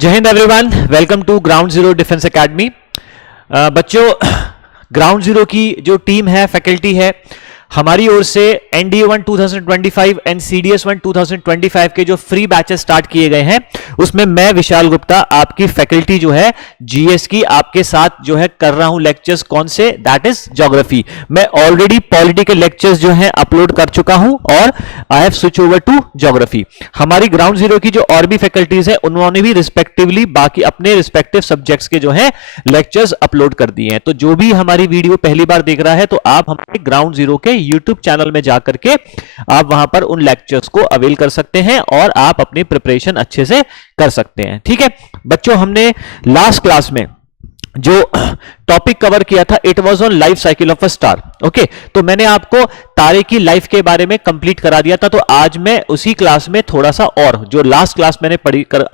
जय हिंद everyone, welcome to ground zero defence academy. बच्चों, ग्राउंड जीरो की जो टीम है, फैकल्टी है, हमारी ओर से एनडीए 1 2025 एंड सीडीएस 1 2025 के जो फ्री बैचेस स्टार्ट किए गए हैं, उसमें मैं विशाल गुप्ता आपकी फैकल्टी जो है जीएस की आपके साथ जो है कर रहा हूं लेक्चर्स। कौन से? That is geography. मैं ऑलरेडी पॉलिटी के लेक्चर्स जो हैं अपलोड कर चुका हूं और I have switch over to geography. हमारी ग्राउंड जीरो की जो और भी फैकल्टीज है उन्होंने भी रिस्पेक्टिवली बाकी अपने रिस्पेक्टिव सब्जेक्ट्स के जो है लेक्चर्स अपलोड कर दिए हैं। तो जो भी हमारी वीडियो पहली बार देख रहा है तो आप हमारे ग्राउंड जीरो के यूट्यूब चैनल में जाकर के आप वहां पर उन लेक्चर्स को अवेल कर सकते हैं और आप अपनी प्रिपरेशन अच्छे से कर सकते हैं। ठीक है बच्चों, हमने लास्ट क्लास में जो टॉपिक कवर किया था it was on life cycle of a star. Okay, तो मैंने आपको तारे की लाइफ के बारे में कंप्लीट करा दिया था। तो आज मैं उसी क्लास में थोड़ा सा और जो लास्ट क्लास मैंने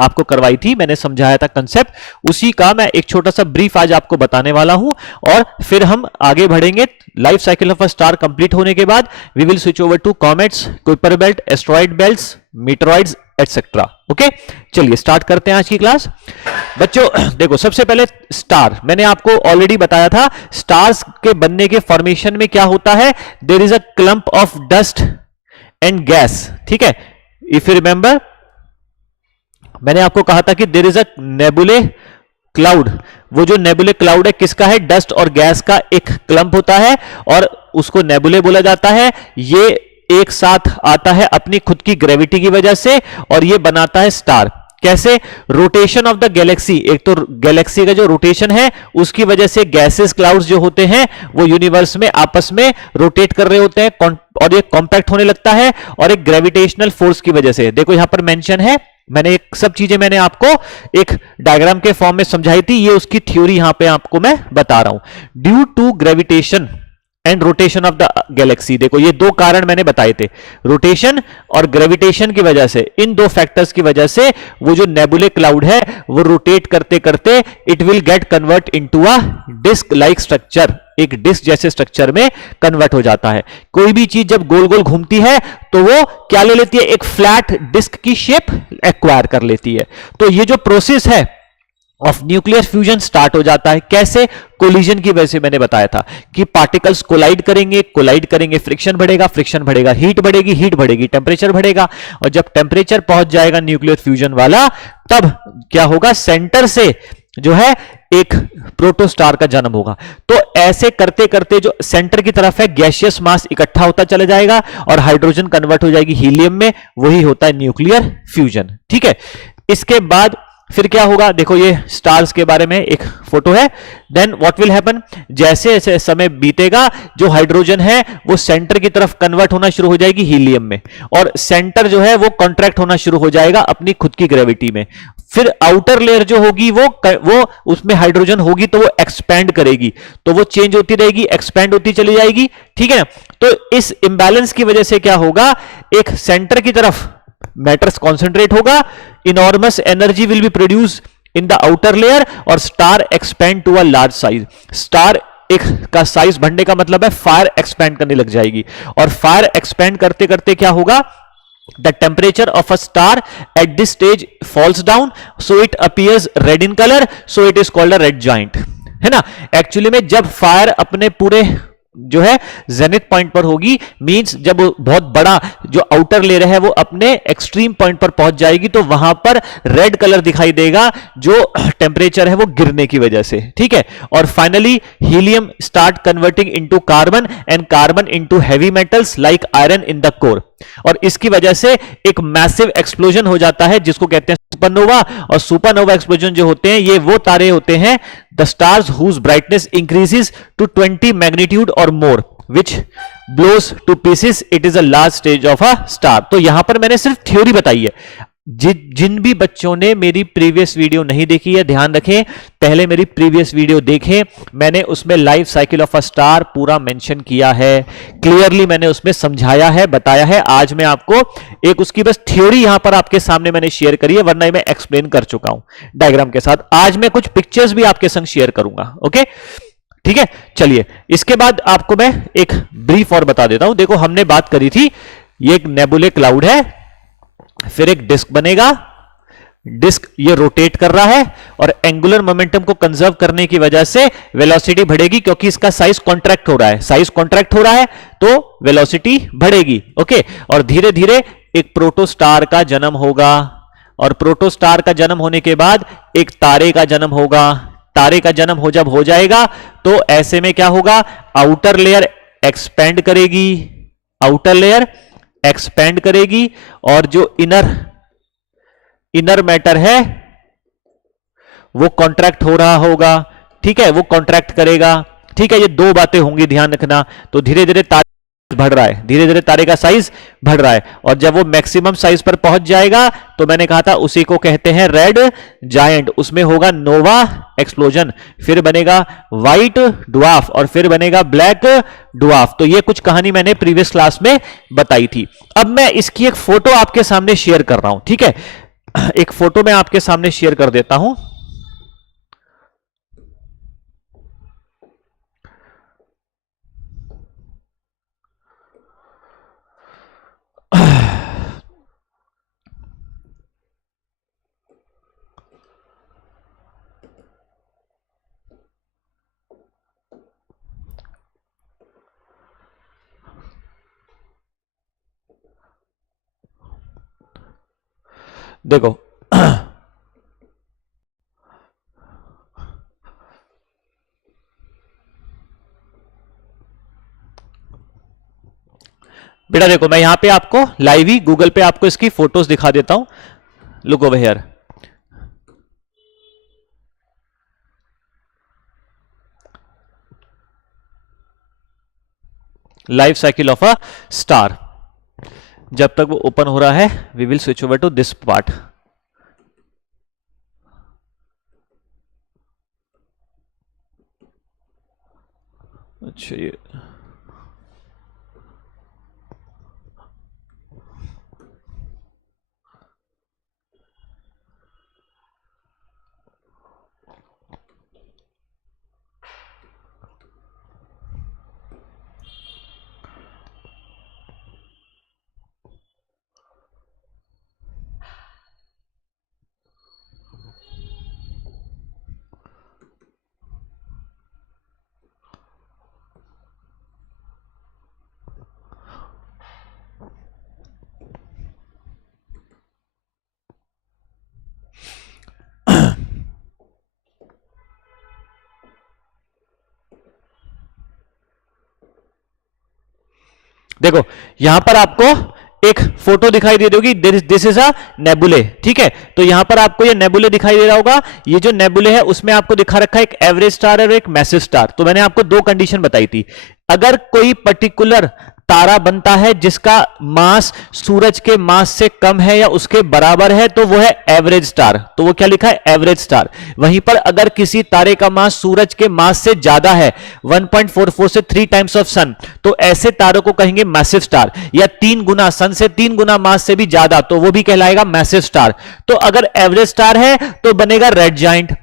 आपको करवाई थी, मैंने समझाया था कंसेप्ट, उसी का मैं एक छोटा सा ब्रीफ आज आपको बताने वाला हूं और फिर हम आगे बढ़ेंगे। Life cycle of a star complete होने के बाद we will switch over to comets, Kuiper belt, asteroid belts, meteoroids etcetera. Okay, चलिए स्टार्ट करते हैं आज की क्लास। बच्चों देखो, सबसे पहले स्टार मैंने आपको ऑलरेडी बताया था। स्टार्स के बनने के फॉर्मेशन में क्या होता है? There is a clump of dust and gas. ठीक है, इफ यू रिमेंबर मैंने आपको कहा था कि there is a nebulae cloud. वो जो नेबुले क्लाउड है किसका है? डस्ट और गैस का एक क्लम्प होता है और उसको नेबुले बोला जाता है। ये एक साथ आता है अपनी खुद की ग्रेविटी की वजह से और ये बनाता है स्टार। कैसे? Rotation of the Galaxy. एक तो गैलेक्सी का जो रोटेशन है उसकी वजह से गैसेस क्लाउड्स जो होते हैं वो यूनिवर्स में आपस में रोटेट कर रहे होते हैं और ये कॉम्पैक्ट होने लगता है और एक ग्रेविटेशनल फोर्स की वजह से। देखो यहां पर मेंशन है, मैंने एक सब चीजें मैंने आपको एक डायग्राम के फॉर्म में समझाई थी, ये उसकी थ्योरी यहां पे आपको मैं बता रहा हूं। Due to gravitation and rotation of the galaxy, देखो ये दो कारण मैंने बताए थे, रोटेशन और ग्रेविटेशन की वजह से, इन दो फैक्टर्स की वजह से वो जो नेबुले क्लाउड है वो रोटेट करते करते it will get convert into a disc like structure, एक डिस्क जैसे स्ट्रक्चर में कन्वर्ट हो जाता है। कोई भी चीज जब गोल गोल घूमती है तो वो क्या ले लेती है? एक फ्लैट डिस्क की शेप एक्वायर कर लेती है। तो ये जो प्रोसेस है ऑफ न्यूक्लियर फ्यूजन स्टार्ट हो जाता है। कैसे? कोलिजन की वजह से। मैंने बताया था कि पार्टिकल्स कोलाइड करेंगे, फ्रिक्शन बढ़ेगा, हीट बढ़ेगी, टेम्परेचर बढ़ेगा और जब टेम्परेचर पहुंच जाएगा न्यूक्लियर फ्यूजन वाला, तब क्या होगा? सेंटर से जो है एक प्रोटोस्टार का जन्म होगा। तो ऐसे करते करते जो सेंटर की तरफ है गैसियस मास इकट्ठा होता चला जाएगा और हाइड्रोजन कन्वर्ट हो जाएगी हीलियम में, वही होता है न्यूक्लियर फ्यूजन। ठीक है, इसके बाद फिर क्या होगा? देखो ये स्टार्स के बारे में एक फोटो है। Then what will happen? जैसे जैसे समय बीतेगा जो हाइड्रोजन है वो सेंटर की तरफ कन्वर्ट होना शुरू हो जाएगी हीलियम में और सेंटर जो है वो कॉन्ट्रैक्ट होना शुरू हो जाएगा अपनी खुद की ग्रेविटी में। फिर आउटर लेयर जो होगी वो उसमें हाइड्रोजन होगी तो वो एक्सपैंड करेगी, तो वो चेंज होती रहेगी, एक्सपैंड होती चली जाएगी। ठीक है ना? तो इस इंबैलेंस की वजह से क्या होगा? एक सेंटर की तरफ मैटर्स कॉन्सेंट्रेट होगा, enormous energy will be produce in the outer layer और star expand to a large size. Star एक का साइज बढ़ने का मतलब है फायर एक्सपैंड करने लग जाएगी और फायर एक्सपैंड करते करते क्या होगा? The temperature of a star at this stage falls down, so it appears red in color, so it is called a red giant. है ना? एक्चुअली में जब फायर अपने पूरे जो है जेनिथ पॉइंट पर होगी, मींस जब बहुत बड़ा जो आउटर लेयर है वो अपने एक्सट्रीम पॉइंट पर पहुंच जाएगी तो वहां पर रेड कलर दिखाई देगा जो टेम्परेचर है वो गिरने की वजह से। ठीक है, और finally helium start converting into carbon and carbon into heavy metals like iron in the core और इसकी वजह से एक मैसिव एक्सप्लोजन हो जाता है जिसको कहते हैं सुपरनोवा। और सुपरनोवा एक्सप्लोजन जो होते हैं ये वो तारे होते हैं the stars whose brightness increases to 20 magnitude और more which blows to pieces, it is a large stage of a star. तो यहां पर मैंने सिर्फ थ्योरी बताई है। जिन भी बच्चों ने मेरी प्रीवियस वीडियो नहीं देखी है, ध्यान रखें, पहले मेरी प्रीवियस वीडियो देखें, मैंने उसमें life cycle of a star पूरा मेंशन किया है, क्लियरली मैंने उसमें समझाया है, बताया है। आज मैं आपको एक उसकी बस थ्योरी यहां पर आपके सामने मैंने शेयर करी है, वरना मैं एक्सप्लेन कर चुका हूं डायग्राम के साथ। आज मैं कुछ पिक्चर्स भी आपके संग शेयर करूंगा। ओके, ठीक है, चलिए इसके बाद आपको मैं एक ब्रीफ और बता देता हूं। देखो हमने बात करी थी, ये एक नेबुले क्लाउड है, फिर एक डिस्क बनेगा, डिस्क ये रोटेट कर रहा है और एंगुलर मोमेंटम को कंजर्व करने की वजह से वेलोसिटी बढ़ेगी, क्योंकि इसका साइज कॉन्ट्रैक्ट हो रहा है, साइज कॉन्ट्रैक्ट हो रहा है तो वेलोसिटी बढ़ेगी। ओके, और धीरे धीरे एक प्रोटोस्टार का जन्म होगा, और प्रोटोस्टार का जन्म होने के बाद एक तारे का जन्म होगा। तारे का जन्म हो जब हो जाएगा तो ऐसे में क्या होगा, आउटर लेयर एक्सपेंड करेगी, आउटर लेयर एक्सपेंड करेगी, और जो इनर मैटर है वो कॉन्ट्रैक्ट हो रहा होगा। ठीक है, वो कॉन्ट्रैक्ट करेगा। ठीक है, ये दो बातें होंगी, ध्यान रखना। तो धीरे धीरे तारे बढ़ रहा है, धीरे धीरे तारे का साइज बढ़ रहा है, और जब वो मैक्सिमम साइज पर पहुंच जाएगा तो मैंने कहा था उसी को कहते हैं रेड जायंट। उसमें होगा नोवा एक्सप्लोजन, फिर बनेगा व्हाइट ड्वार्फ, और फिर बनेगा ब्लैक ड्वार्फ। तो ये कुछ कहानी मैंने प्रीवियस क्लास में बताई थी। अब मैं इसकी एक फोटो आपके सामने शेयर कर रहा हूं। ठीक है, एक फोटो मैं आपके सामने शेयर कर देता हूं। देखो बेटा, देखो मैं यहां पे आपको लाइव ही गूगल पे आपको इसकी फोटोज दिखा देता हूं। Look over here. Life cycle of a star. जब तक वो ओपन हो रहा है we will switch over to this part. अच्छा, ये देखो यहां पर आपको एक फोटो दिखाई दे रही होगी, दिस इज अ नेबुले। ठीक है, तो यहां पर आपको ये नेबुले दिखाई दे रहा होगा। ये जो नेबुले है उसमें आपको दिखा रखा है एक एवरेज स्टार और एक मैसिव स्टार। तो मैंने आपको दो कंडीशन बताई थी। अगर कोई पर्टिकुलर तारा बनता है जिसका मास सूरज के मास से कम है या उसके बराबर है तो वो है एवरेज स्टार। तो वो क्या लिखा है, एवरेज स्टार। वहीं पर अगर किसी तारे का मास सूरज के मास से ज्यादा है, 1.44 से 3 टाइम्स ऑफ सन, तो ऐसे तारों को कहेंगे मैसिव स्टार। या 3 गुना, सन से 3 गुना मास से भी ज्यादा, तो वो भी कहलाएगा मैसिव स्टार। तो अगर एवरेज स्टार है तो बनेगा रेड जाइंट।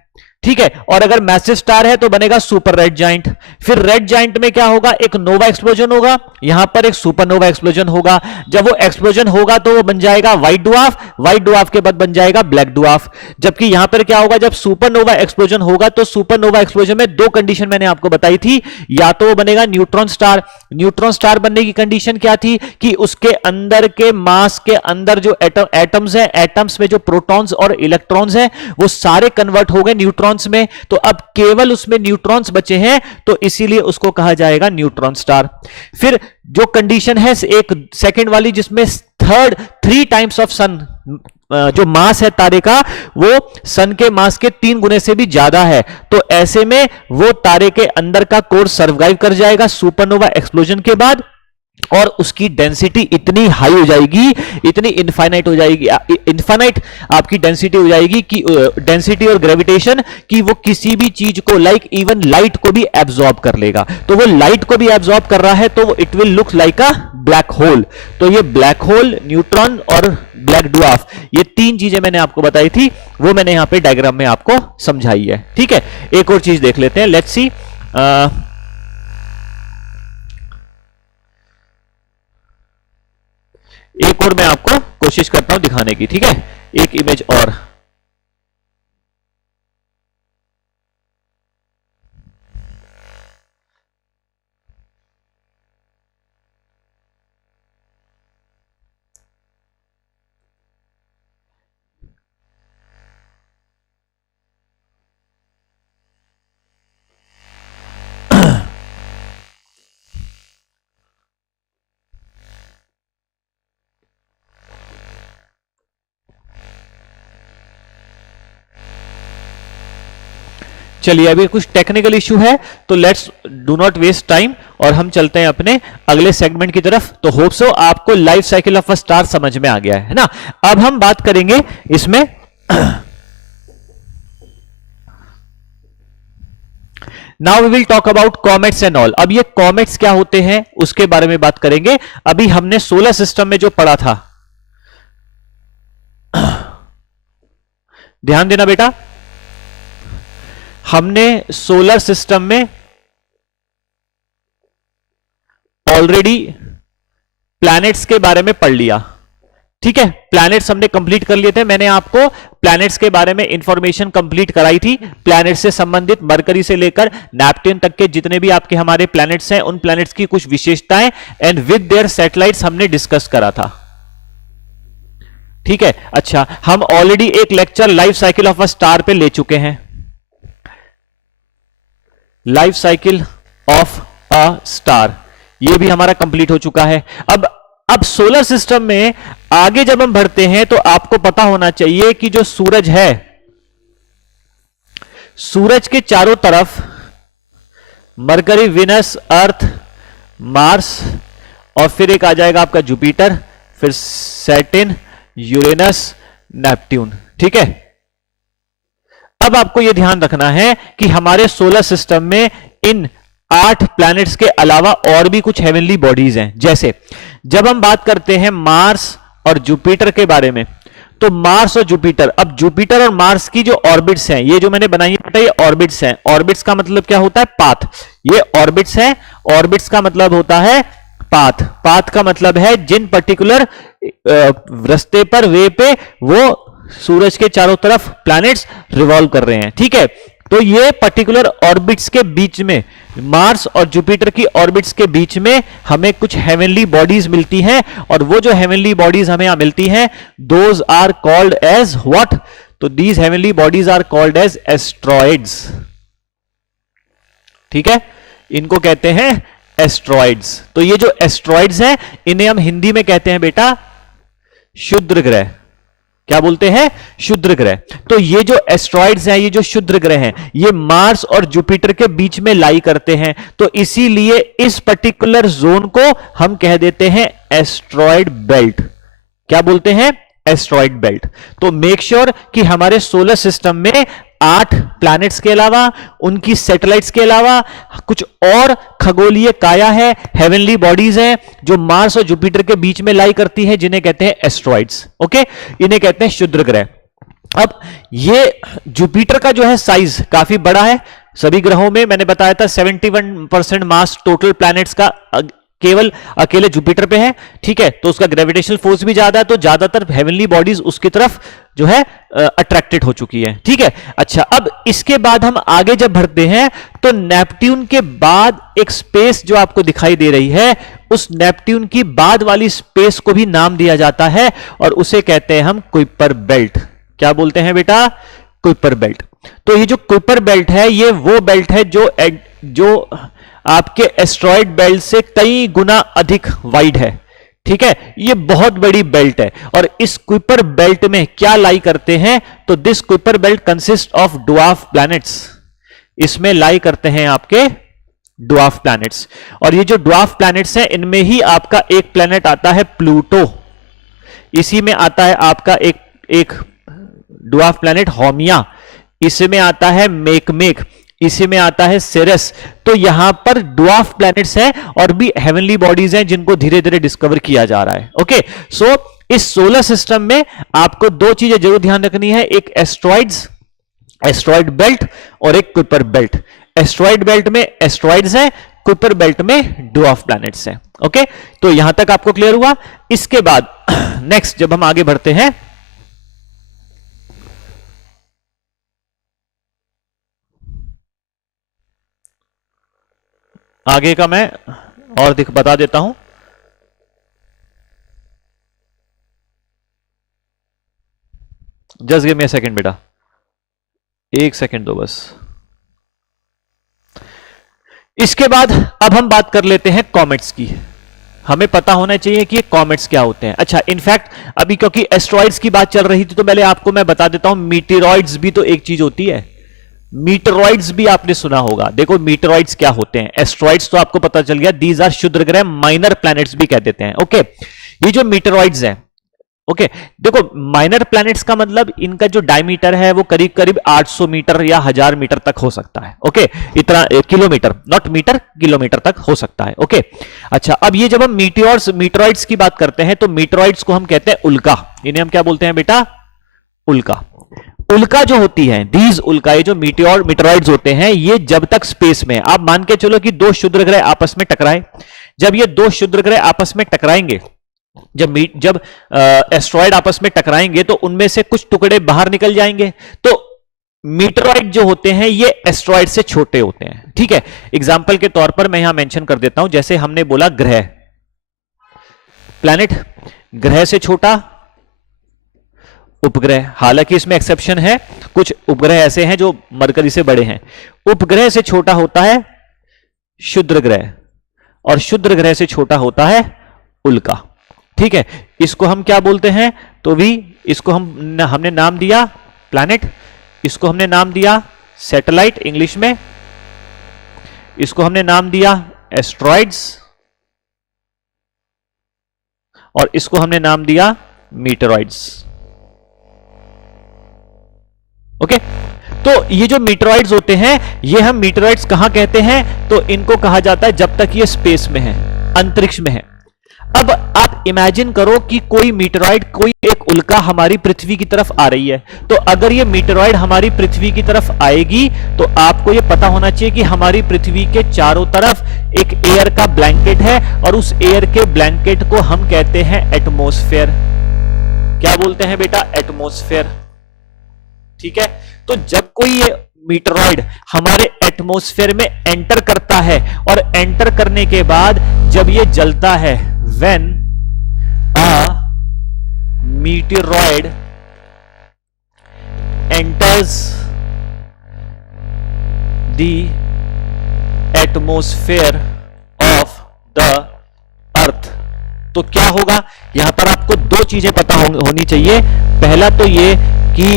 ठीक है, और अगर मैसिव स्टार है तो बनेगा सुपर रेड जाइंट। फिर रेड जाइंट में क्या होगा, एक नोवा एक्सप्लोजन होगा, यहां पर एक सुपरनोवा एक्सप्लोजन होगा। जब वो एक्सप्लोजन होगा तो वो बन जाएगा व्हाइट ड्वार्फ, व्हाइट ड्वार्फ के बाद बन जाएगा ब्लैक ड्वार्फ। जबकि यहां पर क्या होगा, जब सुपरनोवा एक्सप्लोजन होगा तो सुपरनोवा एक्सप्लोजन में दो कंडीशन मैंने आपको बताई थी। या तो वो बनेगा न्यूट्रॉन स्टार। न्यूट्रॉन स्टार बनने की कंडीशन क्या थी कि उसके अंदर के मास के अंदर जो एटम्स है, एटम्स में जो प्रोटॉन्स और इलेक्ट्रॉन्स हैं वो सारे कन्वर्ट हो गए न्यूट्रॉन में। तो अब केवल उसमें न्यूट्रॉन्स बचे हैं, तो इसीलिए उसको कहा जाएगा न्यूट्रॉन स्टार। फिर जो कंडीशन है एक सेकंड वाली, जिसमें 3 टाइम्स ऑफ सन, जो मास है तारे का वो सन के मास के 3 गुने से भी ज्यादा है, तो ऐसे में वो तारे के अंदर का कोर सर्वाइव कर जाएगा सुपरनोवा एक्सप्लोजन के बाद, और उसकी डेंसिटी इतनी हाई हो जाएगी, इतनी इनफाइनाइट हो जाएगी, इनफाइनाइट आपकी डेंसिटी हो जाएगी कि डेंसिटी और ग्रेविटेशन की वो किसी भी चीज को, लाइक इवन लाइट को भी एब्जॉर्ब कर लेगा। तो वो लाइट को भी एब्जॉर्ब कर रहा है तो it will look like a black hole. तो ये ब्लैक होल, न्यूट्रॉन और ब्लैक ड्वार्फ, ये 3 चीजें मैंने आपको बताई थी, वो मैंने यहां पे डायग्राम में आपको समझाई है। ठीक है, एक और चीज देख लेते हैं, लेट्स सी। एक और मैं आपको कोशिश करता हूं दिखाने की। ठीक है, एक इमेज और। चलिए अभी कुछ टेक्निकल इश्यू है तो let's do not waste time और हम चलते हैं अपने अगले सेगमेंट की तरफ। तो होप सो आपको life cycle of a star समझ में आ गया है ना। अब हम बात करेंगे इसमें now we will talk about comets and all. अब ये कॉमेट्स क्या होते हैं उसके बारे में बात करेंगे। अभी हमने सोलर सिस्टम में जो पढ़ा था, ध्यान देना बेटा, हमने सोलर सिस्टम में ऑलरेडी प्लैनेट्स के बारे में पढ़ लिया। ठीक है, प्लैनेट्स हमने कंप्लीट कर लिए थे। मैंने आपको प्लैनेट्स के बारे में इंफॉर्मेशन कंप्लीट कराई थी। प्लैनेट से संबंधित मरकरी से लेकर नेपट्टून तक के जितने भी आपके हमारे प्लैनेट्स हैं, उन प्लैनेट्स की कुछ विशेषताएं एंड विद देयर सैटेलाइट्स हमने डिस्कस करा था। ठीक है, अच्छा, हम ऑलरेडी एक lecture life cycle of a star पे ले चुके हैं। Life cycle of a star ये भी हमारा कंप्लीट हो चुका है। अब सोलर सिस्टम में आगे जब हम बढ़ते हैं तो आपको पता होना चाहिए कि जो सूरज है, सूरज के चारों तरफ मरकरी, विनस, अर्थ, मार्स और फिर एक आ जाएगा आपका जुपिटर, फिर सैटर्न, यूरेनस, नेपट्टून। ठीक है, अब आपको यह ध्यान रखना है कि हमारे सोलर सिस्टम में इन 8 प्लैनेट्स के अलावा और भी कुछ हेवनली बॉडीज हैं। जैसे जब हम बात करते हैं मार्स और जुपिटर के बारे में, तो मार्स और जुपिटर, अब जुपिटर और मार्स की जो ऑर्बिट्स हैं, ये जो मैंने बनाई है बेटा, ये ऑर्बिट्स हैं। ऑर्बिट्स का मतलब क्या होता है? पाथ। ये ऑर्बिट्स हैं, ऑर्बिट्स का मतलब होता है पाथ। पाथ का मतलब है जिन पर्टिकुलर रास्ते पर, वे पे वो सूरज के चारों तरफ प्लैनेट्स रिवॉल्व कर रहे हैं। ठीक है, तो ये पर्टिकुलर ऑर्बिट्स के बीच में, मार्स और जुपिटर की ऑर्बिट्स के बीच में हमें कुछ हेवनली बॉडीज मिलती हैं, और वो जो हेवनली बॉडीज हमें यहां मिलती हैं, those are called as what? तो these heavenly bodies are called as asteroids. ठीक है, इनको कहते हैं एस्ट्रॉइड्स। तो ये जो एस्ट्रॉइड्स हैं, इन्हें हम हिंदी में कहते हैं बेटा क्षुद्र ग्रह। क्या बोलते हैं? क्षुद्र ग्रह। तो ये जो एस्ट्रॉइड्स हैं, ये जो क्षुद्र ग्रह हैं, ये मार्स और जुपिटर के बीच में लाई करते हैं। तो इसीलिए इस पर्टिकुलर जोन को हम कह देते हैं एस्ट्रॉइड बेल्ट। क्या बोलते हैं? Asteroid belt. तो मेक श्योर कि हमारे सोलर सिस्टम में 8 प्लैनेट्स के अलावा, उनकी सैटेलाइट्स के अलावा कुछ और खगोलीय काया है, हेवनली बॉडीज हैं, जो मार्स और जुपिटर के बीच में लाई करती हैं, जिन्हें कहते हैं एस्ट्रॉइड्स। ओके, इन्हें कहते हैं क्षुद्र ग्रह। अब ये जुपिटर का जो है साइज काफी बड़ा है। सभी ग्रहों में मैंने बताया था 71% मास टोटल प्लैनेट्स का केवल अकेले जुपिटर पे है। ठीक है, तो उसका ग्रेविटेशनल फोर्स भी ज्यादा है, तो ज्यादातर हेवनली बॉडीज उसकी तरफ जो है अट्रैक्टेड हो चुकी है। ठीक है, अच्छा, अब इसके बाद हम आगे जब बढ़ते हैं तो नेपट्टून के बाद एक स्पेस जो आपको दिखाई दे रही है, उस नेपट्टून की बाद वाली स्पेस को भी नाम दिया जाता है, और उसे कहते हैं हम कुइपर बेल्ट। क्या बोलते हैं बेटा? Kuiper belt. तो ये जो कुइपर बेल्ट है, ये वो बेल्ट है जो आपके एस्ट्रॉइड बेल्ट से कई गुना अधिक वाइड है। ठीक है, ये बहुत बड़ी बेल्ट है, और इस कुइपर बेल्ट में क्या लाई करते हैं? तो this Kuiper belt consist of dwarf planets. इसमें लाई करते हैं आपके ड्वार्फ प्लैनेट्स, और ये जो ड्वार्फ प्लैनेट्स हैं, इनमें ही आपका एक प्लैनेट आता है प्लूटो। इसी में आता है आपका एक ड्वार्फ प्लैनेट होमिया। इसमें आता है मेकमेक। इसी में आता है सेरेस। तो यहां पर ड्वार्फ प्लैनेट्स हैं और भी हेवनली बॉडीज हैं जिनको धीरे धीरे डिस्कवर किया जा रहा है। ओके, सो इस सोलर सिस्टम में आपको 2 चीजें जरूर ध्यान रखनी है, एक एस्ट्रॉइड बेल्ट और एक कुइपर बेल्ट। एस्ट्रॉइड बेल्ट में एस्ट्रॉइड्स हैं, कुइपर बेल्ट में ड्वार्फ प्लैनेट्स हैं। ओके, तो यहां तक आपको क्लियर हुआ। इसके बाद नेक्स्ट जब हम आगे बढ़ते हैं, आगे का मैं और बता देता हूं। Just give me a second बेटा, 1 सेकंड दो बस। इसके बाद अब हम बात कर लेते हैं कॉमेट्स की। हमें पता होना चाहिए कि ये कॉमेट्स क्या होते हैं। अच्छा, इनफैक्ट अभी क्योंकि एस्ट्रॉइड्स की बात चल रही थी, तो पहले आपको मैं बता देता हूं मीटेरॉइड्स भी तो एक चीज होती है। मीटरॉइड्स भी आपने सुना होगा। देखो मीटरॉइड्स क्या होते हैं, एस्ट्रॉइड्स तो आपको पता चल गया, दीज आर क्षुद्र ग्रह, माइनर प्लैनेट्स भी कह देते हैं। ओके, ये जो मीटरॉइड्स हैं, ओके देखो माइनर प्लैनेट्स का मतलब इनका जो डायमीटर है वो करीब करीब 800 मीटर या 1000 मीटर तक हो सकता है। ओके, इतना किलोमीटर, नॉट मीटर, किलोमीटर तक हो सकता है। ओके, अच्छा अब ये जब हम मीटरॉइड्स की बात करते हैं तो मीटरॉइड्स को हम कहते हैं उल्का। इन्हें हम क्या बोलते हैं बेटा? उल्का। उल्का जो होती है, दीज उल्का, ये जो मीटरॉइड्स होते हैं, ये जब तक स्पेस में, आप मान के चलो कि दो क्षुद्र ग्रह आपस में टकराए, जब ये दो क्षुद्र ग्रह आपस में टकराएंगे, जब एस्ट्रॉयड आपस में टकराएंगे तो उनमें से कुछ टुकड़े बाहर निकल जाएंगे। तो मीटरॉइड जो होते हैं ये एस्ट्रॉयड से छोटे होते हैं। ठीक है, एग्जांपल के तौर पर मैं यहां मेंशन कर देता हूं, जैसे हमने बोला ग्रह, प्लैनेट, ग्रह से छोटा उपग्रह। हालांकि इसमें एक्सेप्शन है, कुछ उपग्रह ऐसे हैं जो मरकरी से बड़े हैं। उपग्रह से छोटा होता है क्षुद्र ग्रह और क्षुद्र ग्रह से छोटा होता है उल्का। ठीक है, इसको हम क्या बोलते हैं? तो भी इसको हमने नाम दिया प्लैनेट, इसको हमने नाम दिया सैटेलाइट इंग्लिश में, इसको हमने नाम दिया एस्ट्रॉइड्स और इसको हमने नाम दिया मीटरॉइड्स। ओके, तो ये जो मीटरॉइड्स होते हैं, ये हम मीटरॉइड्स कहां कहते हैं? तो इनको कहा जाता है जब तक ये स्पेस में है, अंतरिक्ष में है। अब आप इमेजिन करो कि कोई मीटरॉइड, कोई एक उल्का हमारी पृथ्वी की तरफ आ रही है, तो अगर ये मीटरॉइड हमारी पृथ्वी की तरफ आएगी तो आपको ये पता होना चाहिए कि हमारी पृथ्वी के चारों तरफ एक एयर का ब्लैंकेट है और उस एयर के ब्लैंकेट को हम कहते हैं एटमॉस्फेयर। क्या बोलते हैं बेटा? एटमॉस्फेयर। ठीक है, तो जब कोई ये मीटरॉइड हमारे एटमॉस्फेयर में एंटर करता है और एंटर करने के बाद जब ये जलता है, when a meteoroid enters the atmosphere of the earth, तो क्या होगा? यहां पर आपको दो चीजें पता होनी चाहिए। पहला तो ये कि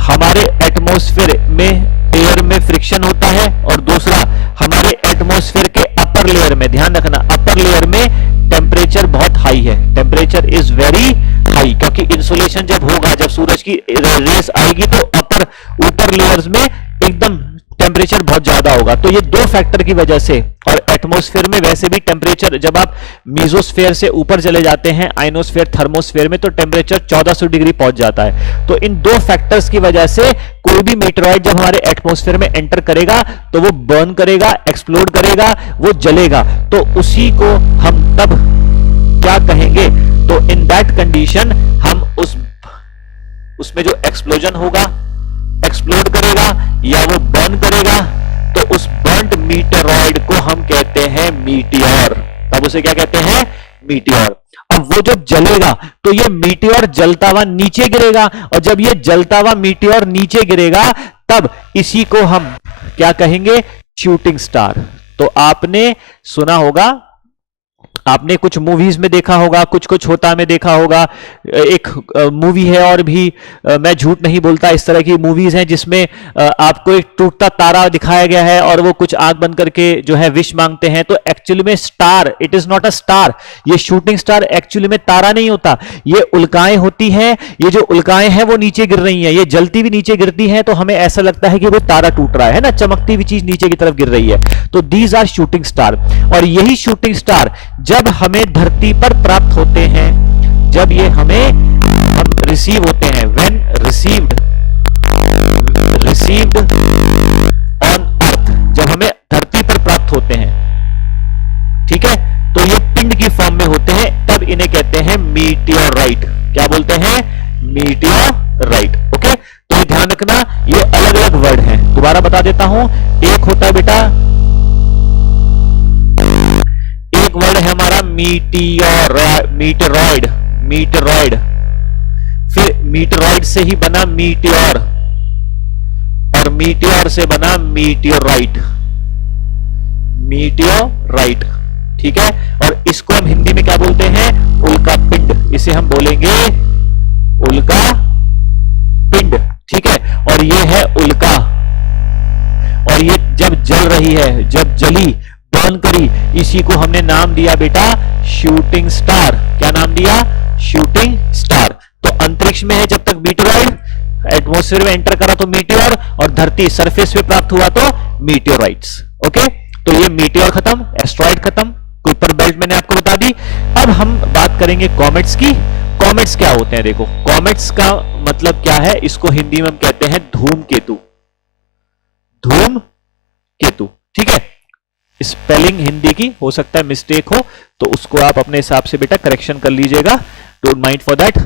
हमारे एटमॉस्फेयर में एयर में फ्रिक्शन होता है और दूसरा हमारे एटमॉस्फेयर के अपर लेयर में, ध्यान रखना अपर लेयर में टेम्परेचर बहुत हाई है, टेम्परेचर इज वेरी हाई, क्योंकि इंसुलेशन जब होगा, जब सूरज की रेस आएगी तो ऊपर लेयर्स में एकदम टेम्परेचर बहुत ज्यादा होगा। तो ये दो फैक्टर की वजह से, और एटमॉस्फेयर में वैसे भी टेम्परेचर, जब आप मीजोस्फेयर से ऊपर चले जाते हैं आयनोस्फेयर, थर्मोस्फेयर में, तो टेम्परेचर 1400 डिग्री पहुंच जाता है। तो इन दो फैक्टर्स की वजह से कोई भी मीटरॉइड जब हमारे एटमॉस्फेयर में एंटर करेगा तो वो बर्न करेगा, एक्सप्लोड करेगा, वो जलेगा। तो उसी को हम तब क्या कहेंगे? तो इन दैट कंडीशन हम उसमें जो एक्सप्लोजन होगा, एक्सप्लोड करेगा या वो बर्न करेगा, तो उस बर्न्ड मीटरॉइड को हम कहते हैं मीटियोर। तब उसे क्या कहते हैं? मीटियोर। अब वो जब जलेगा तो ये मीटियोर जलता हुआ नीचे गिरेगा, और जब ये जलता हुआ मीटियोर नीचे गिरेगा तब इसी को हम क्या कहेंगे? Shooting star. तो आपने सुना होगा, आपने कुछ मूवीज में देखा होगा, कुछ होता में देखा होगा। एक मूवी है और भी, मैं झूठ नहीं बोलता, इस तरह की मूवीज हैं जिसमें आपको एक टूटता तारा दिखाया गया है और वो कुछ आंख बंद करके जो है विश मांगते हैं। तो एक्चुअली में star, it is not a star, ये शूटिंग स्टार एक्चुअली में तारा नहीं होता, ये उल्काएं होती हैं। ये जो उल्काएं हैं वो नीचे गिर रही हैं, ये जलती भी नीचे गिरती हैं, तो हमें ऐसा लगता है कि वो तारा टूट रहा है ना, चमकती हुई चीज नीचे की तरफ गिर रही है। तो दीज आर शूटिंग स्टार। और यही शूटिंग स्टार जब हमें धरती पर प्राप्त होते हैं, जब ये हम रिसीव होते हैं, व्हेन रिसीव्ड ऑन अर्थ, जब हमें धरती पर प्राप्त होते हैं, ठीक है, तो ये पिंड की फॉर्म में होते हैं, तब इन्हें कहते हैं मीटियोराइट। क्या बोलते हैं? मीटियोराइट। ओके, तो ये ध्यान रखना, ये अलग अलग वर्ड हैं। दोबारा बता देता हूं, एक होता है बेटा, एक वर्ड है हमारा मीटरॉइड, फिर मीटरॉइड से ही बना मीटियोर, और मीटियोर से बना मीटियोराइट। ठीक है, और इसको हम हिंदी में क्या बोलते हैं? उल्का पिंड। इसे हम बोलेंगे उल्का पिंड। ठीक है, और ये है उल्का। दिया बेटा? Shooting star. क्या नाम दिया? Shooting star. तो अंतरिक्ष में है जब तक मीटियोराइड, एटमॉस्फेयर में एंटर करा तो मीटियोर, और धरती सरफेस पे प्राप्त हुआ तो मीटियोराइट्स। ओके, तो ये मीटियोर खत्म, एस्ट्रॉइड खत्म, कुइपर बेल्ट मैंने आपको बता दी। अब हम बात करेंगे कॉमेट्स की। कॉमेट्स क्या होते हैं? देखो, कॉमेट्स का मतलब क्या है? इसको हिंदी में हम कहते हैं धूमकेतु। धूमकेतु, ठीक है। स्पेलिंग हिंदी की हो सकता है मिस्टेक हो, तो उसको आप अपने हिसाब से बेटा करेक्शन कर लीजिएगा, don't mind for that.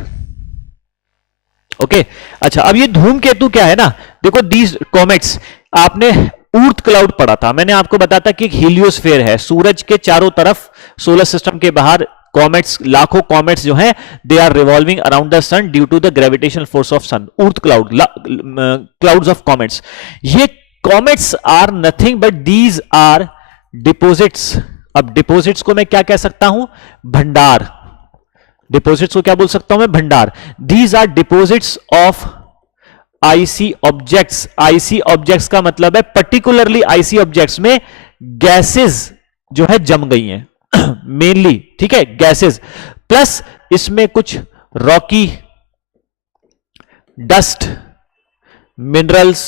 Okay, अच्छा, अब ये धूमकेतु क्या है ना, देखो दीज कॉमेट्स, आपने ऊर्ट क्लाउड पढ़ा था, मैंने आपको बताया था कि एक हीलियोस्फीयर है, सूरज के चारों तरफ सोलर सिस्टम के बाहर कॉमेट्स, लाखों कॉमेट्स जो हैं, they are revolving around the sun due to the gravitational force of sun. Oort cloud, clouds of comets. ये comets are nothing but these are deposits. अब डिपोजिट्स को मैं क्या कह सकता हूं? भंडार। डिपोजिट्स को क्या बोल सकता हूं मैं? भंडार। These are deposits of icy objects. Icy objects का मतलब है पर्टिकुलरली आईसी ऑब्जेक्ट्स में गैसेस जो है जम गई हैं मेनली, ठीक है, गैसेस, प्लस इसमें कुछ रॉकी, डस्ट, मिनरल्स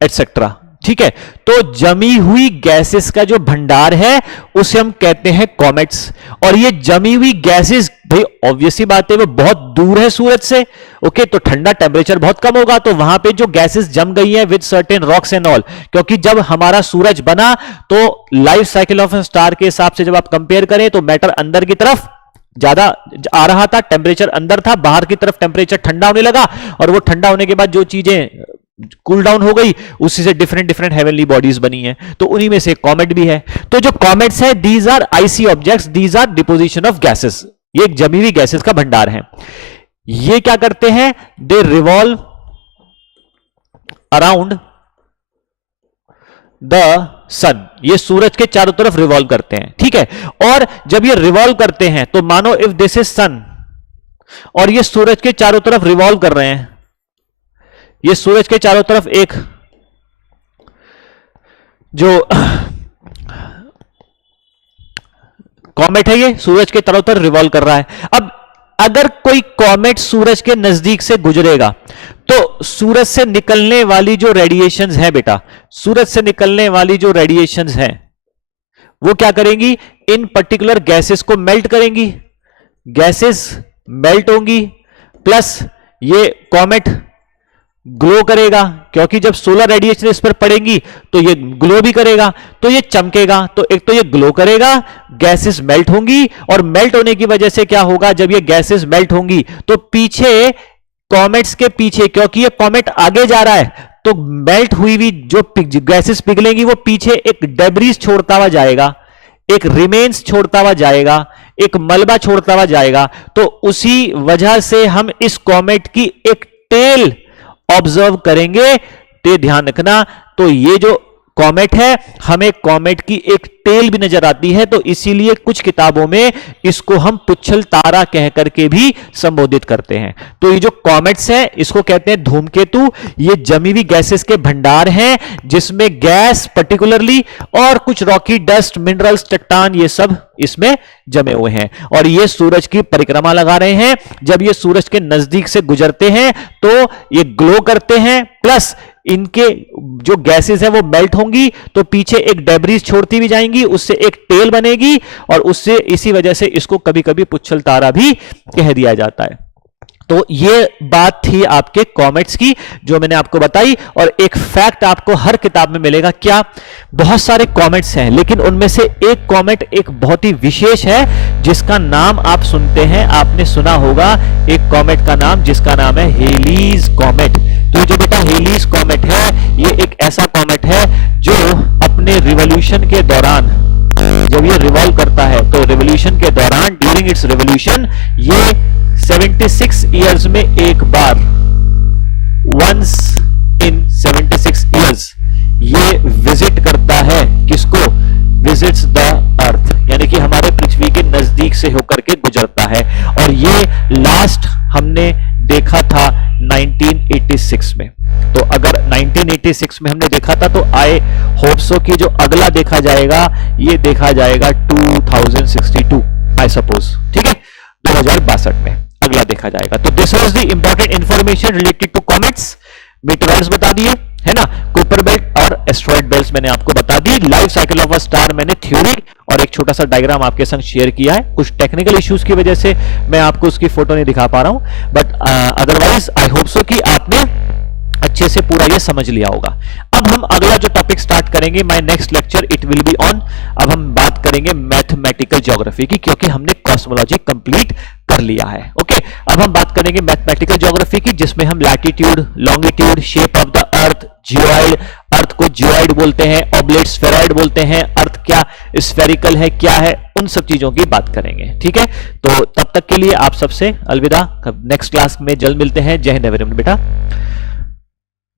एटसेट्रा, ठीक है। तो जमी हुई गैसेस का जो भंडार है उसे हम कहते हैं कॉमेट्स। और ये जमी हुई गैसेस, भाई ऑब्वियसली बात है वो बहुत दूर है सूरज से, ओके, तो ठंडा टेम्परेचर बहुत कम होगा, तो वहां पे जो गैसेस जम गई हैं with certain rocks and all, क्योंकि जब हमारा सूरज बना तो लाइफ साइकिल ऑफ स्टार के हिसाब से जब आप कंपेयर करें तो मैटर अंदर की तरफ ज्यादा आ रहा था, टेम्परेचर अंदर था, बाहर की तरफ टेम्परेचर ठंडा होने लगा, और वो ठंडा होने के बाद जो चीजें कूल डाउन हो गई उसी से डिफरेंट डिफरेंट हेवनली बॉडीज बनी हैं, तो उन्हीं में से कॉमेट भी है। तो जो कॉमेट्स है these are icy objects, these are deposition of gases, ये एक जमी हुई गैसेस का भंडार है। ये क्या करते हैं? दे रिवॉल्व अराउंड द सन, ये सूरज के चारों तरफ रिवॉल्व करते हैं, ठीक है। और जब ये रिवॉल्व करते हैं तो मानो इफ दिस इज सन और ये सूरज के चारों तरफ रिवॉल्व कर रहे हैं, ये सूरज के चारों तरफ एक जो कॉमेट है, ये सूरज के चारों तरफ रिवॉल्व कर रहा है। अब अगर कोई कॉमेट सूरज के नजदीक से गुजरेगा तो सूरज से निकलने वाली जो रेडिएशंस है बेटा, सूरज से निकलने वाली जो रेडिएशंस हैं वो क्या करेंगी? इन पर्टिकुलर गैसेस को मेल्ट करेंगी, गैसेस मेल्ट होंगी, प्लस ये कॉमेट ग्लो करेगा, क्योंकि जब सोलर रेडिएशन इस पर पड़ेंगी तो ये ग्लो भी करेगा, तो ये चमकेगा। तो एक तो ये ग्लो करेगा, गैसेस मेल्ट होंगी, और मेल्ट होने की वजह से क्या होगा? जब ये गैसेस मेल्ट होंगी तो पीछे कॉमेट्स के पीछे, क्योंकि ये कॉमेट आगे जा रहा है, तो मेल्ट हुई हुई जो गैसेस पिघलेंगी वो पीछे एक डेब्रीज छोड़ता हुआ जाएगा, एक रिमेन्स छोड़ता हुआ जाएगा, एक मलबा छोड़ता हुआ जाएगा। तो उसी वजह से हम इस कॉमेट की एक टेल ऑब्जर्व करेंगे, ते ध्यान रखना। तो ये जो कॉमेट है, हमें कॉमेट की एक टेल भी नजर आती है, तो इसीलिए कुछ किताबों में इसको हम पुच्छल तारा कह करके भी संबोधित करते हैं। तो ये जो कॉमेट्स हैं इसको कहते हैं धूमकेतु। ये जमी हुई गैसेस के भंडार हैं जिसमें गैस पर्टिकुलरली और कुछ रॉकी, डस्ट, मिनरल्स, चट्टान, ये सब इसमें जमे हुए हैं, और ये सूरज की परिक्रमा लगा रहे हैं। जब ये सूरज के नजदीक से गुजरते हैं तो ये ग्लो करते हैं, प्लस इनके जो गैसेस हैं वो मेल्ट होंगी, तो पीछे एक डेब्रीज छोड़ती भी जाएंगी, उससे एक टेल बनेगी, और उससे इसी वजह से इसको कभी कभी पुच्छल तारा भी कह दिया जाता है। तो ये बात थी आपके कॉमेट्स की जो मैंने आपको बताई। और एक फैक्ट आपको हर किताब में मिलेगा, क्या? बहुत सारे कॉमेट्स हैं, लेकिन उनमें से एक कॉमेट एक बहुत ही विशेष है जिसका नाम आप सुनते हैं, आपने सुना होगा एक कॉमेट का नाम जिसका नाम है हेलीज कॉमेट। तो जो बेटा हेलीज कॉमेट है, ये एक ऐसा कॉमेट है जो अपने रिवॉल्यूशन के दौरान, जब ये रिवॉल्व करता है तो रिवॉल्यूशन के दौरान, ड्यूरिंग इट्स रिवॉल्यूशन, ये 76 इयर्स में एक बार, वंस इन 76 इयर्स, ये विजिट करता है, किसको? विजिट्स द अर्थ, यानी कि हमारे पृथ्वी के नजदीक से होकर के गुजरता है। और ये लास्ट हमने देखा था 1986 में। तो अगर 1986 में हमने देखा था, तो आई होप सो कि जो अगला देखा जाएगा ये देखा जाएगा 2062 आई सपोज, ठीक है, 2062 में अगला देखा जाएगा। तो this was the important information related to comets. Meteoroids बता दिए, है ना, कुपर बेल्ट और एस्ट्रॉइड बेल्ट्स मैंने आपको बता दी। Life cycle of a star मैंने थ्योरी और एक छोटा सा डायग्राम आपके संग शेयर किया है। कुछ टेक्निकल इश्यूज की वजह से मैं आपको उसकी फोटो नहीं दिखा पा रहा हूं, but otherwise I hope so कि आपने अच्छे से पूरा ये समझ लिया होगा। अब हम अगला जो टॉपिक स्टार्ट करेंगे, my next lecture it will be on, अब हम बात करेंगे मैथमेटिकल ज्योग्राफी की, क्योंकि हमने कॉस्मोलॉजी कंप्लीट कर लिया है। ओके, अब हम बात करेंगे मैथमेटिकल ज्योग्राफी की, जिसमें हम latitude, longitude, shape of the earth, geoid, earth को जियोइड बोलते हैं, ऑब्लेट स्फेरॉइड बोलते हैं, अर्थ क्या स्फेरिकल है, क्या है, उन सब चीजों की बात करेंगे। ठीक है, तो तब तक के लिए आप सबसे अलविदा, नेक्स्ट क्लास में जल्द मिलते हैं। जय हिंद एवरीवन बेटा।